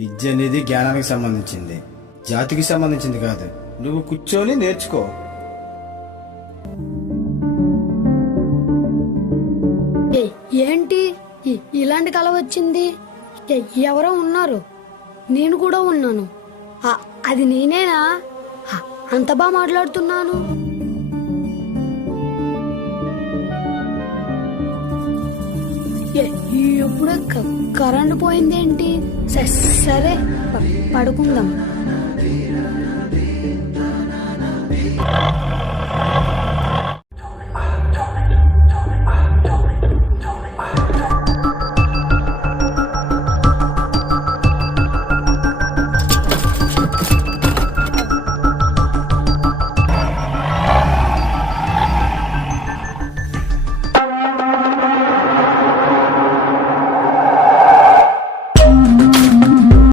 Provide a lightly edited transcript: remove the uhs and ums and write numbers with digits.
విద్య అనేది జ్ఞానానికి సంబంధించింది, జాతికి సంబంధించింది కాదు. నువ్వు కూర్చొని నేర్చుకో. ఏంటి ఇలాంటి కళ వచ్చింది? ఎవరో ఉన్నారు, నేను కూడా ఉన్నాను. అది నేనేనా? అంత బాగా మాట్లాడుతున్నాను. ఎప్పుడే కరెంట్ పోయిందేంటి? సరే పడుకుందాం.